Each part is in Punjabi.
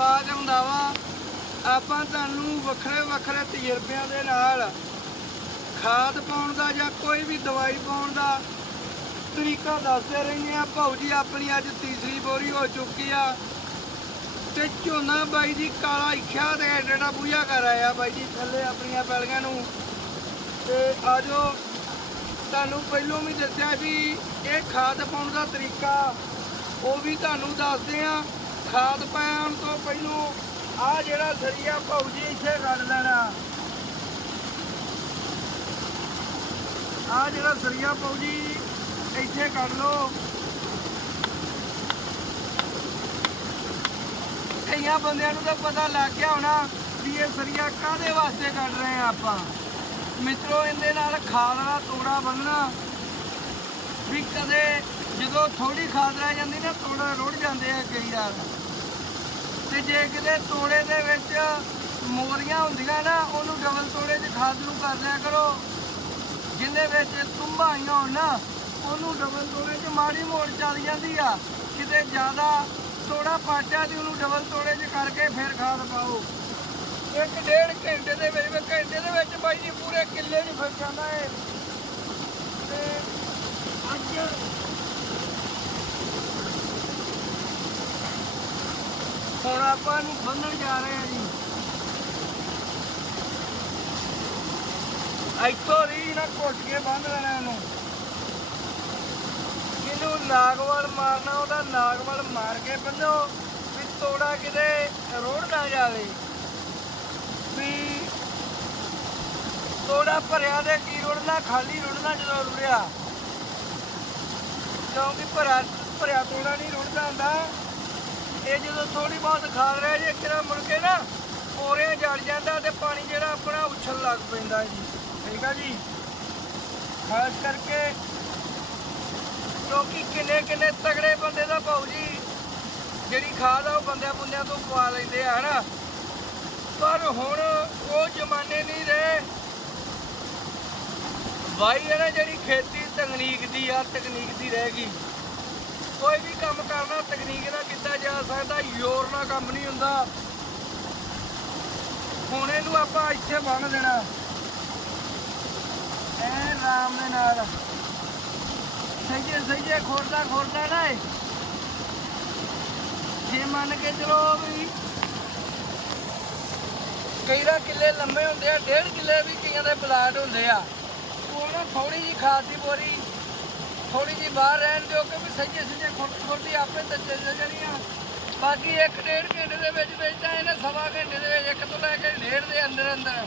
ਬਾਅਦ ਹੁੰਦਾ ਵਾ ਆਪਾਂ ਤੁਹਾਨੂੰ ਵੱਖਰੇ ਵੱਖਰੇ ਤਜਰਬਿਆਂ ਦੇ ਨਾਲ ਖਾਦ ਪਾਉਣ ਦਾ ਜਾਂ ਕੋਈ ਵੀ ਦਵਾਈ ਪਾਉਣ ਦਾ ਤਰੀਕਾ ਦੱਸਦੇ ਰਹਿੰਦੇ ਆ ਭਾਊ ਜੀ, ਆਪਣੀ ਅੱਜ ਤੀਸਰੀ ਬੋਰੀ ਹੋ ਚੁੱਕੀ ਆ ਤੇ ਝੋਨਾ ਬਾਈ ਜੀ ਕਾਲਾ ਇਖਿਆ ਤੇ ਡੇਡਾ ਪੂਜਾ ਕਰ ਆਇਆ ਬਾਈ ਜੀ ਥੱਲੇ ਆਪਣੀਆਂ ਪੈਲੀਆਂ ਨੂੰ। ਤੇ ਆਜੋ, ਤੁਹਾਨੂੰ ਪਹਿਲੋਂ ਵੀ ਦੱਸਿਆ ਵੀ ਇਹ ਖਾਦ ਪਾਉਣ ਦਾ ਤਰੀਕਾ ਉਹ ਵੀ ਤੁਹਾਨੂੰ ਦੱਸਦੇ ਆ ਖਾਦ ਪਾਉਣ ਤੋਂ ਪਹਿਲੋਂ ਆ ਜਿਹੜਾ ਸਰੀਆ ਭਾਊ ਜੀ ਇੱਥੇ ਕੱਢ ਲੈਣਾ। ਆ ਜਿਹੜਾ ਸਰੀਆ ਭਾਊ ਜੀ ਇੱਥੇ ਕੱਢ ਲਓ। ਕਈਆਂ ਬੰਦਿਆਂ ਨੂੰ ਤਾਂ ਪਤਾ ਲੱਗ ਗਿਆ ਹੋਣਾ ਵੀ ਇਹ ਸਰੀਆ ਕਾਦੇ ਵਾਸਤੇ ਕੱਢ ਰਹੇ ਆ ਆਪਾਂ। ਮਿੱਤਰੋ, ਇਹਦੇ ਨਾਲ ਖਾਦ ਦਾ ਤੋੜਾ ਬੰਨਣਾ। ਵੀ ਕਦੇ ਜਦੋਂ ਥੋੜੀ ਖਾਦ ਰਹਿ ਜਾਂਦੀ ਨਾ, ਤੋੜਾ ਰੁੜ ਜਾਂਦੇ ਆ ਕਈ ਵਾਰ। ਤੇ ਜੇ ਕਿਤੇ ਤੋੜੇ ਦੇ ਵਿੱਚ ਮੋਰੀਆਂ ਹੁੰਦੀਆਂ ਨਾ, ਉਹਨੂੰ ਡਬਲ ਤੋੜੇ 'ਚ ਖਾਦ ਨੂੰ ਕਰ ਲਿਆ ਕਰੋ। ਜਿਹਦੇ ਵਿੱਚ ਤੁੰਬਾਂ ਆਈਆਂ ਹੋਣ ਨਾ, ਉਹਨੂੰ ਡਬਲ ਤੋੜੇ 'ਚ ਮਾੜੀ ਮੋੜ ਚੱਲ ਜਾਂਦੀ ਆ। ਕਿਤੇ ਜ਼ਿਆਦਾ ਤੋੜਾ ਪਾਟਿਆ ਤੇ ਉਹਨੂੰ ਡਬਲ ਤੋੜੇ 'ਚ ਕਰਕੇ ਫਿਰ ਖਾਦ ਪਾਓ। ਇੱਕ ਡੇਢ ਘੰਟੇ ਦੇ ਵਿੱਚ ਵਿੱਚ ਘੰਟੇ ਦੇ ਵਿੱਚ ਬਾਈ ਜੀ ਪੂਰੇ ਕਿੱਲੇ 'ਚ ਫਿਰ ਜਾਂਦਾ ਹੈ ਤੇ ਅੱਜ ਆਪਾਂ ਨੂੰ ਬੰਨਣ ਜਾ ਰਹੇ ਹਾਂ ਜੀ। ਇੱਥੋਂ ਰੀ ਨਾ ਘੁੱਟ ਕੇ ਬੰਨ ਲੈਣਾ ਇਹਨੂੰ। ਜਿਹਨੂੰ ਨਾਗਵਲ ਮਾਰਨਾ, ਉਹਦਾ ਨਾਗਵਲ ਮਾਰ ਕੇ ਬੰਨੋ ਵੀ ਤੋੜਾ ਕਿਤੇ ਰੋੜ ਨਾ ਜਾਵੇ। ਵੀ ਤੋੜਾ ਭਰਿਆ ਦੇ ਕੀ ਰੁੜਨਾ, ਖਾਲੀ ਰੁੜਨਾ ਜਦੋਂ ਰੁੜਿਆ। ਕਿਉਂਕਿ ਭਰਿਆ ਭਰਿਆ ਤੋੜਾ ਨਹੀਂ ਰੁੜਦਾ ਹੁੰਦਾ। ਇਹ ਜਦੋਂ ਥੋੜੀ ਬਹੁਤ ਖਾਦ ਰਹਿ ਜੇ ਕਿਰਾ ਮੁੜ ਕੇ ਨਾ ਪੋਰਿਆਂ ਜੜ ਜਾਂਦਾ ਤੇ ਪਾਣੀ ਜਿਹੜਾ ਆਪਣਾ ਉਛਲ ਲੱਗ ਪੈਂਦਾ ਜੀ। ਠੀਕ ਆ ਜੀ? ਖਾਸ ਕਰਕੇ ਕਿਉਂਕਿ ਕਿੰਨੇ ਕਿੰਨੇ ਤਗੜੇ ਬੰਦੇ ਦਾ ਭਾਉ ਜੀ, ਜਿਹੜੀ ਖਾਦ ਆ ਉਹ ਬੰਦਿਆਂ ਬੁੰਦਿਆਂ ਤੋਂ ਪਵਾ ਲੈਂਦੇ ਆ, ਹਨਾ? ਪਰ ਹੁਣ ਉਹ ਜ਼ਮਾਨੇ ਨਹੀਂ ਰਹੇ। ਬਾਈ ਹੈ ਨਾ ਜਿਹੜੀ ਖੇਤੀ ਤਕਨੀਕ ਦੀ ਆ, ਤਕਨੀਕ ਦੀ ਰਹਿ ਗਈ। ਕੋਈ ਵੀ ਕੰਮ ਕਰਨਾ, ਤਕਨੀਕ ਨਾਲ ਕੀਤਾ ਜਾ ਸਕਦਾ, ਜ਼ੋਰ ਨਾਲ ਕੰਮ ਨਹੀਂ ਹੁੰਦਾ। ਹੁਣ ਇਹਨੂੰ ਆਪਾਂ ਇੱਥੇ ਬੰਨ ਦੇਣਾ। ਐ ਆਰਾਮ ਦੇ ਨਾਲ। ਸਹੀਏ ਸਹੀਏ, ਖੋਰਦਾ ਖੋਰਦਾ ਨਾ ਇਹ। ਜੇ ਮੰਨ ਕੇ ਚਲੋ ਵੀ ਕਈ ਦਾ ਕਿੱਲੇ ਲੰਮੇ ਹੁੰਦੇ ਆ, ਡੇਢ ਕਿੱਲੇ ਵੀ ਕਈਆਂ ਦੇ ਪਲਾਟ ਹੁੰਦੇ ਆ। ਉਹ ਥੋੜੀ ਜੀ ਖਾਦ ਦੀ ਬੋਰੀ ਥੋੜੀ ਜੀ ਬਾਹਰ ਰਹਿਣ ਦਿਓ ਕਿ ਵੀ ਸਹੀਏ ਸਹੀਏ ਖੁਰਦ ਖੁਰਦੀ ਆਪੇ ਤੇ ਚੱਲ ਜਾਣੀਆਂ ਬਾਕੀ ਇੱਕ ਡੇਢ ਘੰਟੇ ਦੇ ਵਿੱਚ ਵਿੱਚ ਤਾਂ ਇਹਨੇ ਸਵਾ ਘੰਟੇ ਦੇ ਵਿੱਚ ਇੱਕ ਤੋਂ ਲੈ ਕੇ ਡੇਢ ਦੇ ਅੰਦਰ ਅੰਦਰ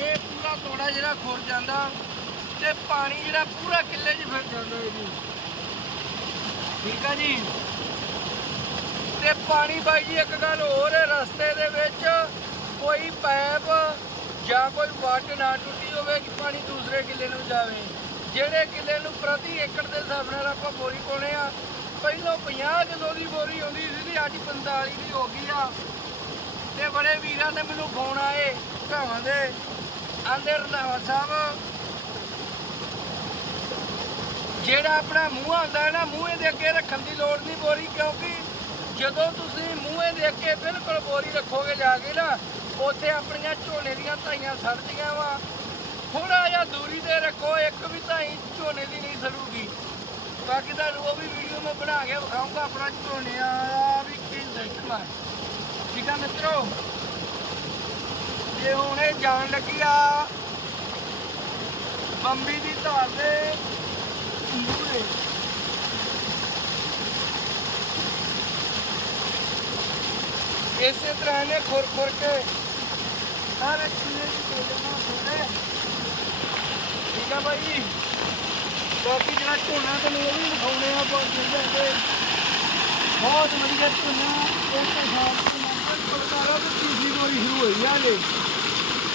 ਇਹ ਪੂਰਾ ਤੋੜਾ ਜਿਹੜਾ ਖੁਰ ਜਾਂਦਾ ਤੇ ਪਾਣੀ ਜਿਹੜਾ ਪੂਰਾ ਕਿੱਲੇ 'ਚ ਫਿਰ ਜਾਂਦਾ ਹੈ ਜੀ ਠੀਕ ਆ ਜੀ? ਤੇ ਪਾਣੀ ਬਾਈ ਜੀ, ਇੱਕ ਗੱਲ ਹੋਰ ਹੈ ਰਸਤੇ ਦੇ ਵਿੱਚ ਕੋਈ ਪੈਪ ਜਾਂ ਕੋਈ ਵੱਟ ਨਾ ਟੁੱਟੀ ਹੋਵੇ ਕਿ ਪਾਣੀ ਦੂਸਰੇ ਕਿੱਲੇ ਨੂੰ ਜਾਵੇ। ਜਿਹੜੇ ਕਿੱਲੇ ਨੂੰ ਪ੍ਰਤੀ ਏਕੜ ਦੇ ਹਿਸਾਬ ਨਾਲ ਆਪਾਂ ਬੋਰੀ ਪਾਉਣੇ ਆ, ਪਹਿਲਾਂ 50 ਕਿਲੋ ਦੀ ਬੋਰੀ ਹੁੰਦੀ ਸੀ ਤੇ ਅੱਜ 45 ਦੀ ਹੋ ਗਈ ਆ। ਤੇ ਬੜੇ ਵੀਰਾਂ ਨੇ ਮੈਨੂੰ ਫੋਨ ਆਏ, ਭਰਾਵਾਂ ਦੇ, ਆਂਦੇ ਰੰਧਾਵਾ ਸਾਹਿਬ, ਜਿਹੜਾ ਆਪਣਾ ਮੂੰਹ ਆਉਂਦਾ ਹੈ ਨਾ, ਮੂੰਹੇ ਦੇ ਅੱਗੇ ਰੱਖਣ ਦੀ ਲੋੜ ਨਹੀਂ ਬੋਰੀ, ਕਿਉਂਕਿ ਜਦੋਂ ਤੁਸੀਂ ਮੂੰਹੇ ਦੇ ਅੱਗੇ ਬਿਲਕੁਲ ਬੋਰੀ ਰੱਖੋਗੇ ਜਾ ਕੇ ਨਾ, ਉੱਥੇ ਆਪਣੀਆਂ ਝੋਨੇ ਦੀਆਂ ਧਾਈਆਂ ਸੜਦੀਆਂ ਵਾ। ਥੋੜਾ ਜਿਹਾ ਦੂਰੀ ਤੇ ਰੱਖੋ, ਇੱਕ ਵੀ ਧਾਈ ਝੋਨੇ ਦੀ ਨਹੀਂ ਸੜੂਗੀ। ਬਾਕੀ ਤਾਂ ਉਹ ਵੀ ਵੀਡੀਓ ਮੈਂ ਬਣਾ ਕੇ ਵਿਖਾਊਂਗਾ ਆਪਣਾ ਝੋਨੇ ਆ ਵੀ ਕੀ ਸਿਸਟਮ ਠੀਕ ਆ ਮਿੱਤਰੋ? ਇਹ ਹੁਣ ਇਹ ਜਾਣ ਲੱਗੀ ਆ, ਬੰਬੀ ਦੀ ਧਾਰ ਦੇ ਮੂਹਰੇ। ਇਸੇ ਤਰ੍ਹਾਂ ਨੇ ਖੁਰ ਖੁਰ ਕੇ ਸਾਰੇ ਚੀਜ਼ੇ ਦੀ ਹੋ ਜਾਣਾ ਠੀਕ ਆ ਬਾਈ। ਬਾਕੀ ਜਿਹੜਾ ਝੋਨਾ ਤੇ ਉਹ ਵੀ ਵਿਖਾਉਣੇ ਆ ਬਹੁਤ ਜਿਹੜੇ ਬਹੁਤ ਵਧੀਆ ਝੋਨਾ ਇੱਕ ਸਾਲ ਤੋਂ ਬਿਲਕੁਲ ਸਾਰਾ ਤੇ ਵਾਰੀ ਸ਼ੁਰੂ ਹੋਈ ਆ ਹਲੇ।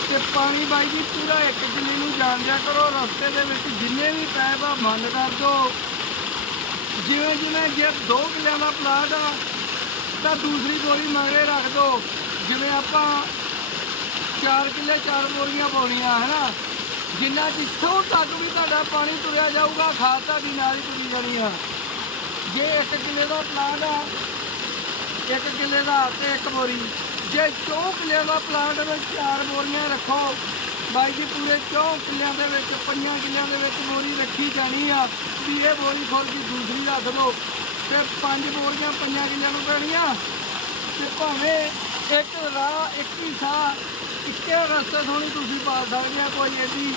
ਤੇ ਪਾਣੀ ਬਾਈ ਜੀ, ਪੂਰਾ ਇੱਕ ਕਿੱਲੇ ਨੂੰ ਜਾਣ ਦਿਆ ਕਰੋ। ਰਸਤੇ ਦੇ ਵਿੱਚ ਜਿੰਨੇ ਵੀ ਪੈਪ ਆ, ਬੰਦ ਕਰ ਦਿਓ ਜਿਵੇਂ ਜਿਵੇਂ ਜੇ 2 ਕਿੱਲਿਆਂ ਦਾ ਪਲਾਟ ਆ, ਤਾਂ ਦੂਸਰੀ ਬੋਰੀ ਮਗਰੇ ਰੱਖ ਦਿਓ ਜਿਵੇਂ ਆਪਾਂ 4 ਕਿੱਲੇ 4 ਬੋਰੀਆਂ ਪਾਉਣੀਆਂ ਹੈ ਨਾ ਜਿੰਨਾ ਜਿੱਥੋਂ ਤੱਕ ਵੀ ਤੁਹਾਡਾ ਪਾਣੀ ਤੁਰਿਆ ਜਾਊਗਾ, ਖਾਦ ਤੁਹਾਡੀ ਨਾਲ ਹੀ ਤੁਰੀ ਜਾਣੀ ਆ। ਜੇ ਇੱਕ ਕਿੱਲੇ ਦਾ ਪਲਾਂਟ ਆ, ਇੱਕ ਕਿੱਲੇ ਦਾ ਤੇ ਇੱਕ ਬੋਰੀ ਜੇ ਚੌਂ ਕਿੱਲੇ ਦਾ ਪਲਾਂਟ ਵਿੱਚ ਚਾਰ ਬੋਰੀਆਂ ਰੱਖੋ, ਬਾਈ ਜੀ ਪੂਰੇ ਚੌਂ ਕਿੱਲਿਆਂ ਦੇ ਵਿੱਚ, ਪੰਜਾਂ ਕਿੱਲਿਆਂ ਦੇ ਵਿੱਚ ਬੋਰੀ ਰੱਖੀ ਜਾਣੀ ਆ, ਵੀ ਇਹ ਬੋਰੀ ਖੋਲ ਕੇ ਦੂਸਰੀ ਰੱਖ ਦੋ। ਤੇ ਪੰਜ ਬੋਰੀਆਂ ਪੰਜਾਂ ਕਿੱਲਿਆਂ ਨੂੰ ਪੈਣੀਆਂ। ਤੇ ਭਾਵੇਂ ਇੱਕ ਰਾਹ, ਇੱਕ ਹੀ ਸਾਹ ਇੱਕੇ ਰਸਤੇ ਥੋੜੀ ਤੁਸੀਂ ਪਾ ਸਕਦੇ ਆ, ਕੋਈ ਏਡੀ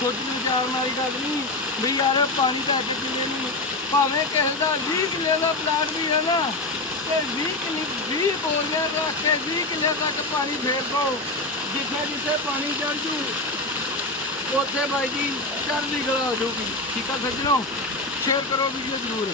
ਸੋਚ ਵਿਚਾਰਨ ਵਾਲੀ ਗੱਲ ਨਹੀਂ। ਵੀ ਯਾਰ ਪਾਣੀ ਤਾਂ ਅੱਜ ਪੀਏ ਨਹੀਂ। ਭਾਵੇਂ ਕਿਸੇ ਦਾ 20 ਕਿੱਲੇ ਦਾ ਪਲਾਟ ਵੀ ਹੈ ਨਾ, ਤੇ 20 ਕਿੱਲੇ 20 ਬੋਰੀਆਂ ਰੱਖ ਕੇ 20 ਕਿੱਲੇ ਤੱਕ ਪਾਣੀ ਫੇਰ ਦੋ, ਜਿੱਥੇ ਜਿੱਥੇ ਪਾਣੀ ਚੜ ਜੂ, ਉੱਥੇ ਬਾਈ ਜੀ ਚੜ੍ਹਦੀ ਕਲਾ ਹੋ ਜਾਊਗੀ ਠੀਕ ਆ ਸੱਜਣੋ? ਸ਼ੇਅਰ ਕਰੋ ਵੀਡੀਓ ਜ਼ਰੂਰ।